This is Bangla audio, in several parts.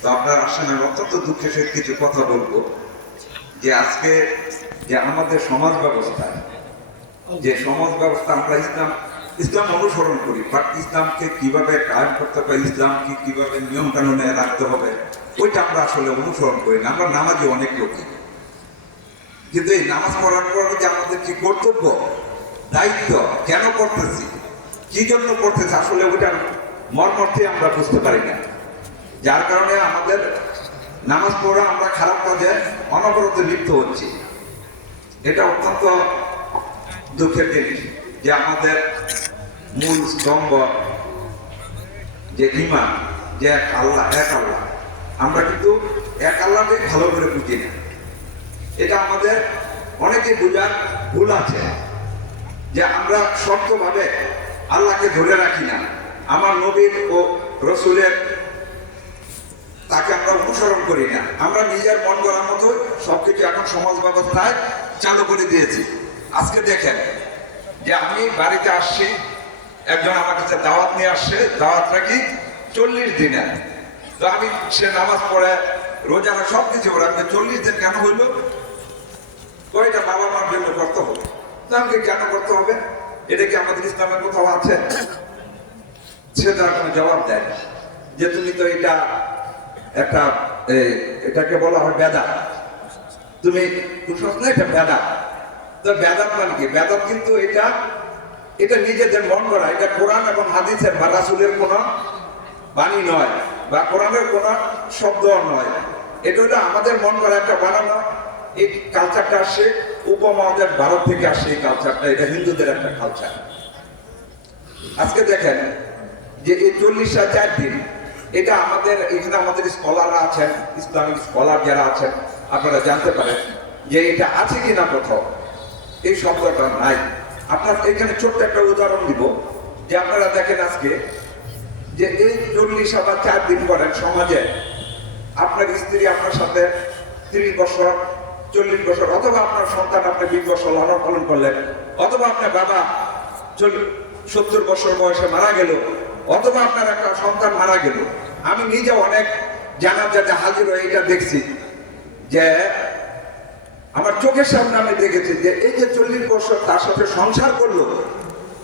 তো আপনার আসেন আমি অত্যন্ত দুঃখের সহিত কিছু কথা বলব যে আজকে যে আমাদের সমাজ ব্যবস্থা, যে সমাজ ব্যবস্থা আমরা ইসলাম ইসলাম অনুসরণ করি বাট ইসলামকে কীভাবে কায়েম করতে হবে, ইসলামকে কীভাবে নিয়ম কানুনে রাখতে হবে, ওইটা আমরা আসলে অনুসরণ করি না। আমরা নামাজি অনেক লোকই। কিন্তু এই নামাজ পড়ার পর যে আমাদের কি কর্তব্য, দায়িত্ব, কেন করতেছি, কি জন্য করতেছি, আসলে ওইটার মর্মর্থে আমরা বুঝতে পারি না। যার কারণে আমাদের নামাজ পড়া আমরা খারাপ কাজে অনবরত লিপ্ত হচ্ছি। এটা অত্যন্ত দুঃখের জিনিস যে আমাদের মূল স্তম্ভ যে ইমান, যে এক আল্লাহ এক আল্লাহ। আমরা কিন্তু এক আল্লাহকে ভালো করে বুঝি না। এটা আমাদের অনেকে বোঝার ভুল আছে যে আমরা শক্তভাবে আল্লাহকে ধরে রাখি না। আমার নবীর ও রসুলের তাকে আমরা অনুসরণ করি না। আমরা নিজের মন করার মতো সবকিছু এখন সমাজ ব্যবস্থায় চালু করে দিয়েছি। আজকে দেখেন যে আমি বাড়িতে আসছি, একজন আমার কাছে দাওয়াত নিয়ে আসছে। দাওয়াতটা কি? চল্লিশ দিনের। তো আমি সে নামাজ পড়ে রোজারা সব কিছু করে আমি চল্লিশ দিন কেন হইল? তো এটা বাবা মার জন্য করতে হবে। তো আমাকে কেন করতে হবে? এটা কি আমাদের ইসলামের কোথাও আছে? সে তার কোনো জবাব দেয় যে তুমি তো এটা একটা এটাকে বলা হয় বেদা। তুমি কুসংস্কার না এটা বেদা। তো বেদাত মানে কি? বেদাত কিন্তু এটা এটা নিজেদের মন করা এটা কোরআন এবং হাদিসের বা রাসুলের কোন বাণী নয় বা কোরআনের কোন শব্দ নয়। এটা হলো আমাদের মন করা একটা বানানো। এই কালচারটা আসছে উপমহাদেশ ভারত থেকে আসে এই কালচারটা এটা হিন্দুদের একটা কালচার আজকে দেখেন যে এই চল্লিশটা চার দিন এটা আমাদের, এখানে আমাদের স্কলাররা আছেন, ইসলামিক স্কলার যারা আছেন, আপনারা জানতে পারেন যে এটা আছে কি না কোথাও। এই শব্দটা নাই। আপনার এখানে ছোট্ট একটা উদাহরণ দিব, যে আপনারা দেখেন আজকে যে এই চল্লিশ আবার চার দিন করেন সমাজে, আপনার স্ত্রী আপনার সাথে তিরিশ বছর, চল্লিশ বছর, অথবা আপনার সন্তান আপনি বিশ বছর লালন পালন করলেন, অথবা আপনার বাবা সত্তর বছর বয়সে মারা গেল অথবা আপনার একটা সন্তান মারা গেল। আমি নিজে অনেক জানার যাতে হাজির হয়ে এটা দেখছি যে আমার চোখের সামনে আমি দেখেছি যে এই যে চল্লিশ বছর তার সাথে সংসার করল,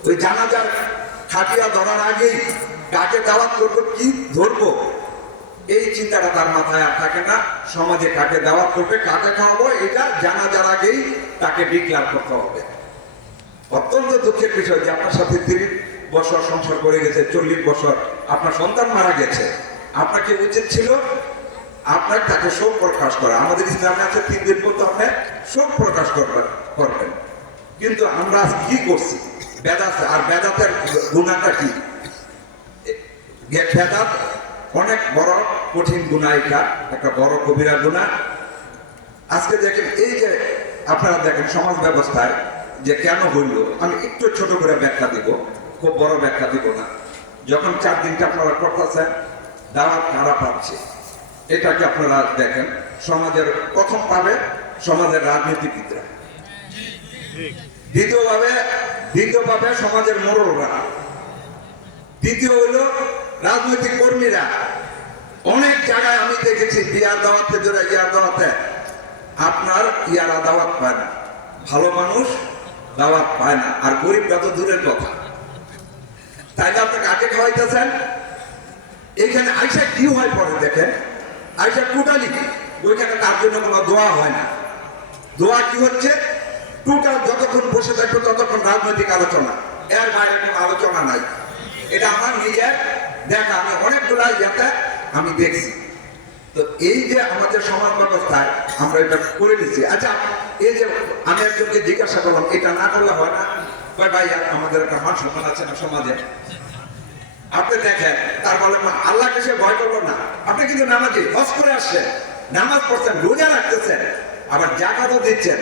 ওই জানাজার খাটিয়া ধরার আগেই কাকে দাওয়াত করব কি ধরবো? এই চিন্তাটা তার মাথায় আর থাকে না। সমাজে কাকে দাওয়াত করবে, কাকে খাওয়াবো, এটা জানাজার আগেই তাকে ডিক্লার করতে হবে। অত্যন্ত দুঃখের বিষয় যে আপনার সাথে তিরিশ বছর সংসার করে গেছে, চল্লিশ বছর। আপনার সন্তান মারা গেছে। আপনাকে উচিত ছিল? আপনার তাকে শোক প্রকাশ করা। আমাদের ইসলামে আছে, তিন দিন পর্যন্ত আপনি শোক প্রকাশ করবেন করবেন। কিন্তু আমরা আজ কি করছি? বেদাত, আর বেদাতের গুণাটা কি? বেদাত অনেক বড় কঠিন গুণা এটা, একটা বড় কবিরা গুণা। আজকে দেখেন, এই যে আপনারা দেখেন সমাজ ব্যবস্থায় যে কেন হইল, আমি একটু ছোট করে ব্যাখ্যা দিব। খুব বড় ব্যাখ্যা দিব না। যখন চার দিনটা আপনারা করতেছেন দাওয়াত কারা পাচ্ছে, এটাকে আপনারা দেখেন। সমাজের প্রথম পাবে সমাজের রাজনীতিবিদরা। দ্বিতীয়ভাবে দ্বিতীয়ভাবে সমাজের মোড়লরা। দ্বিতীয় হলো রাজনৈতিক কর্মীরা। অনেক জায়গায় আমি দেখেছি, বিয়ার দাওয়াতে ধরে ইয়ার দাওয়াতে। আপনার ইয়ারা দাওয়াত পায় না। ভালো মানুষ দাওয়াত পায় না। আর গরিবরা তো দূরের কথা। তাইলে আপনি কাকে খাওয়াইতেছেন? এখানে আইসা কি হয় পরে দেখেন। আইসা টোটালি ওইখানে তার জন্য কোনো দোয়া হয় না। দোয়া কি হচ্ছে? টোটাল যতক্ষণ বসে থাকবে ততক্ষণ রাজনৈতিক আলোচনা। এর বাইরে কোনো আলোচনা নাই। এটা আমার নিজের দেখা, আমি অনেকগুলা ইয়াতে আমি দেখছি। তো এই যে আমাদের সমাজ ব্যবস্থায় আমরা এটা করে দিচ্ছি আচ্ছা এই যে আমি একজনকে জিজ্ঞাসা করলাম, এটা না করলে হয় না? ভাই ভাই আমাদের একটা মান সম্মান আছে না সমাজে? আপনি দেখেন তার বলে মা, আল্লাহকে সে ভয় করব না। আপনি কিন্তু নামাজি হজ করে আসছেন নামাজ পড়ছেন রোজা রাখতেছেন আবার জাকাতও দিচ্ছেন।